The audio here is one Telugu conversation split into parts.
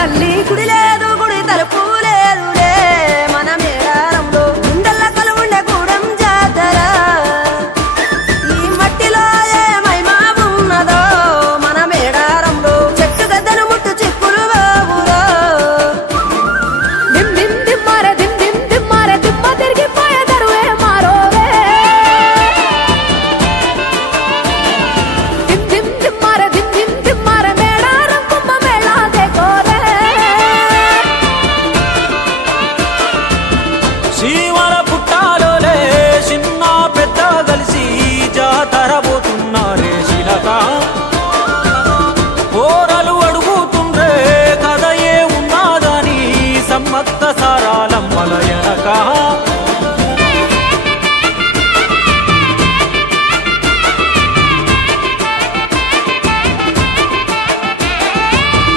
తల్లి గుడి లేదు గుడి తలుపు లేదులే మన మేడారంలో గుండెల్ల కలువుండే గూడెం జాతర ఈ మట్టిలో ఏ మహిమ ఉన్నదో మన మేడారంలో చెట్టు గద్దను ముట్టు చిక్కులు బాబులో దిమ్ దిమ్ దిమ్మారే దిమ్ దిమ్ దిమ్మారే దిమ్మ తిరిగిపోయే దరువే మారోవే దిమ్ దిమ్ దిమ్మారే దిమ్ దిమ్ దిమ్మారే మేడారం కుంభ మేళా దేకోరే శ్రీవర పుట్టాలోలే చిన్న పెద్ద కలిసి జాతర పోతున్నారే శిలక పోరలు అడుగుతుండ్రే కథ ఏ ఉన్నాదని సమ్మక్క సారాలమ్మల ఎనక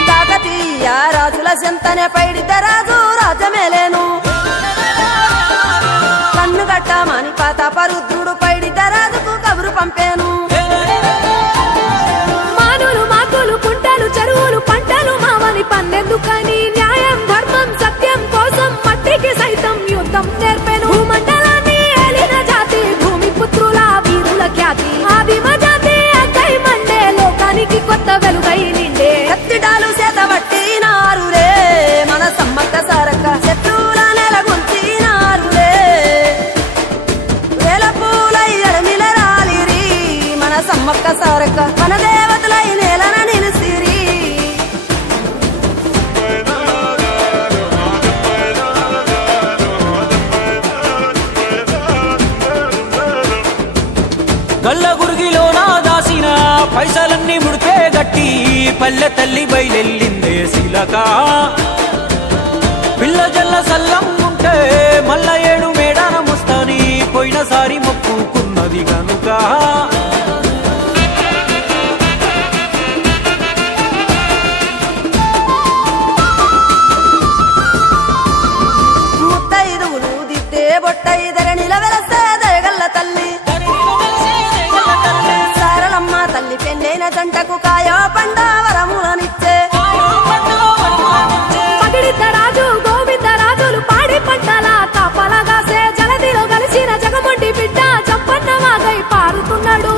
కాకతీయ రాజుల చెంతనే పైడిత రాజు రాజమేలేను కన్ను గట్టమని పాతాపరుద్రుడు పైడిత రాజుకు కబురు పంపేను మానులు మాకులు కుంటలు చెరువులు పంటలు మామని పన్నెందుకని న్యాయం ధర్మం సత్యం కోసం మట్టికి సైతం యుద్ధం నేర్పెను భూమండలాన్ని ఏలిన జాతి భూమి పుత్రుల వీరుల ఖ్యాతి ఆదిమ జాతి అక్కై మండే లోకానికి కొత్త వెలుగై నిండే కత్తిడాలు చేతబట్టినారులే మన సమ్మక్క సారక్క శత్రువుల నెలగొల్చినారులే వేల పూలై అడమిల రాలిరి మన సమ్మక్క సారక్క మన దేవతలై నేలన నిలిసిరి గల్ల గురిగిలోన దాసిన పైసలన్నీ ముడిపే గట్టి పల్లె తల్లి బయలెళ్ళిందే శిలక పిల్ల జల్ల సల్లం ఉంటే మల్ల ఏడు మేడాన ముస్తాని పోయినసారి మొక్కుకున్నది గనుక ముత్తైదువులు దిద్దే బొట్టైదర నిలవెలసే దయగల్ల తల్లి సారలమ్మ తల్లి పెళ్ళైన జంటకు కాయో పండ వరములనిచ్చే పగిడిత రాజు గోవింద రాజులు పాడి పంటల కాపలగాసే జలదిలో కలిసిన జగమంటి బిడ్డ చంపన్న వాగై పారుతున్నాడు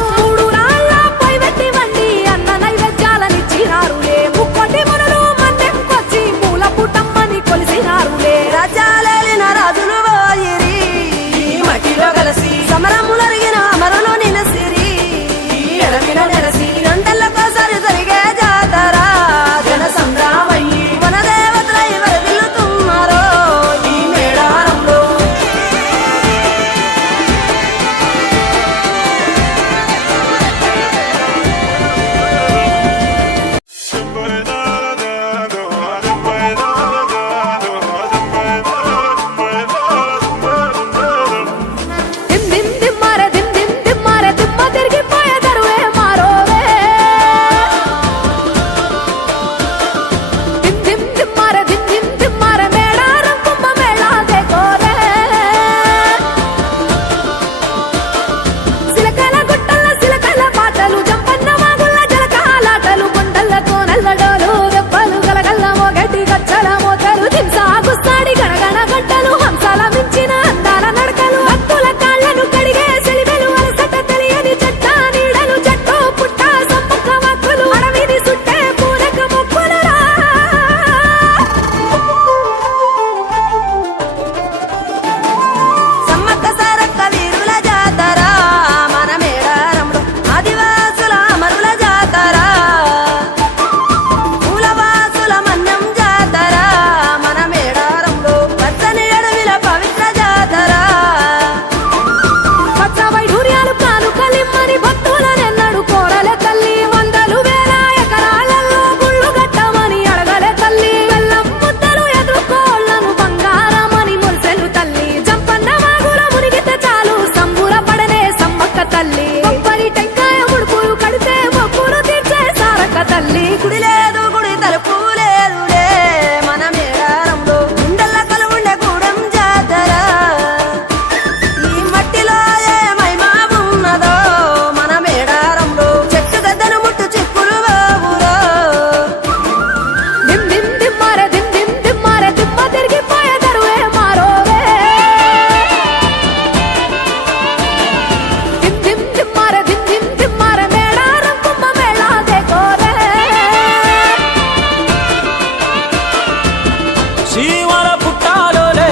చీమల పుట్టాలోలే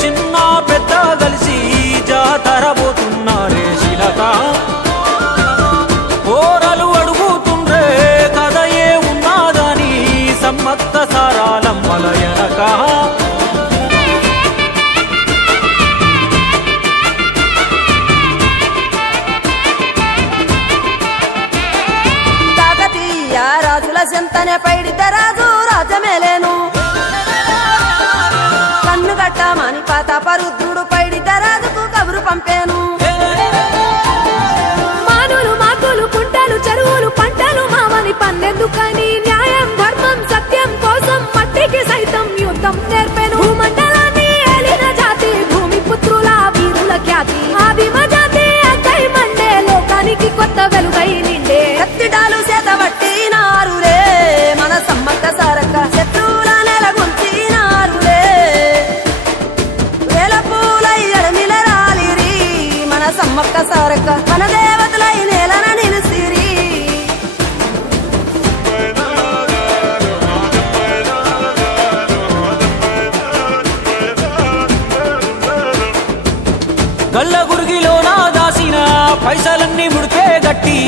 చిన్న పెద్ద కలిసి జాతర పోతున్నారే శిలక ఓరలు అడుగుతుండ్రే కథ ఏ ఉన్నాదని సమ్మత్త సారాలమ్మల ఎనక కాకతీయ రాజుల చెంతనే పైడిత రాజు రాజమేలేను కన్ను కట్టమని పాతాపరుద్రుడు పైడిత రాజుకు కబురు పంపాను మానులు మాకులు కుంటలు చెరువులు పంటలు మామని పన్నెందుకని న్యాయం ధర్మం సత్యం కోసం మట్టికి సైతం యుద్ధం నేర్పెను భూమండలాన్ని ఏలిన జాతి భూమి పుత్రుల వీరుల ఖ్యాతి ఆదిమ జాతి అక్కై మండే లోకానికి కొత్త వెలుగై నిండే కత్తిడాలు చేతబట్టినారులే మన సమ్మక్క సారక్క శత్రువుల నెలగొల్చినారులే వేల పూలై అడమిల రాలిరి మన సమ్మక్క సారక్క మన దేవతలై నేలన నిలిసిరి గల్ల గురిగిలో నా దాసిన పైసలన్నీ ముడిపే గట్టి